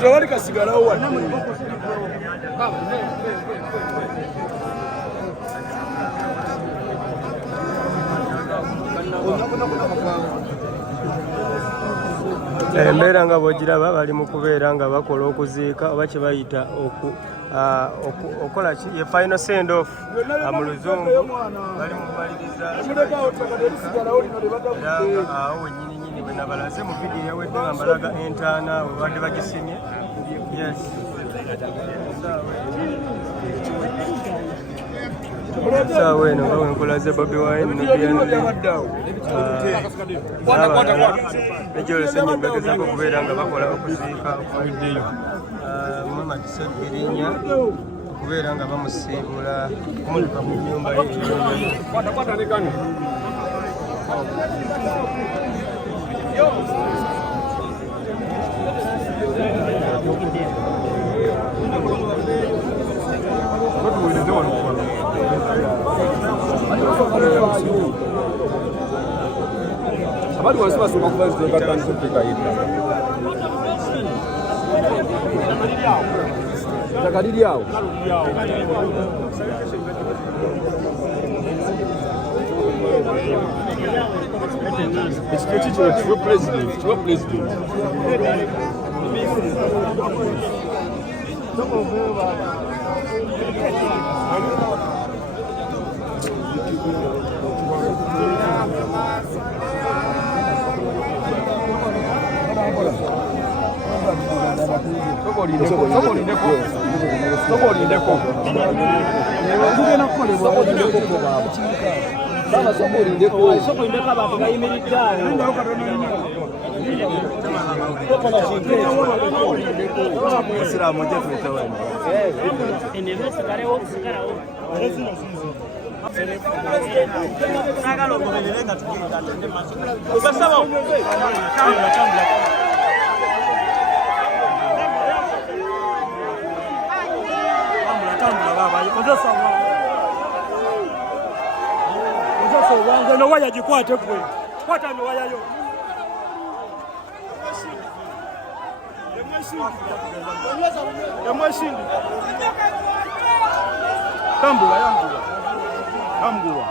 Tewali kasigalawo wadde. Embeera nga bw'ogiraba bali mu kubeera nga bakola okuziika oba kye bayita okola ye final send off mu luzungu bali mu kumaliriza awo wennyininyini bwe nabalaze mu vidiyo yawedde nga mbalaga entaana bwe badde bagisimye. Yes. Saawa eno nga wenkulaze Bobi Wine nejolosenyi mbegezaako okubeera nga bakola okuziika okufuddeyo Muhammad Ssegirinya okubeera nga bamusiibula kumulika mu nnyumba ye. Abali wansi basooka kubaziika batandika okukayita. Ettaka liri awo. Ekifo kikino kiwe pulezidenti. No waya jikwate kwe. Kwata no waya yo. Yamweshindi. Tambula. Yamweshindi.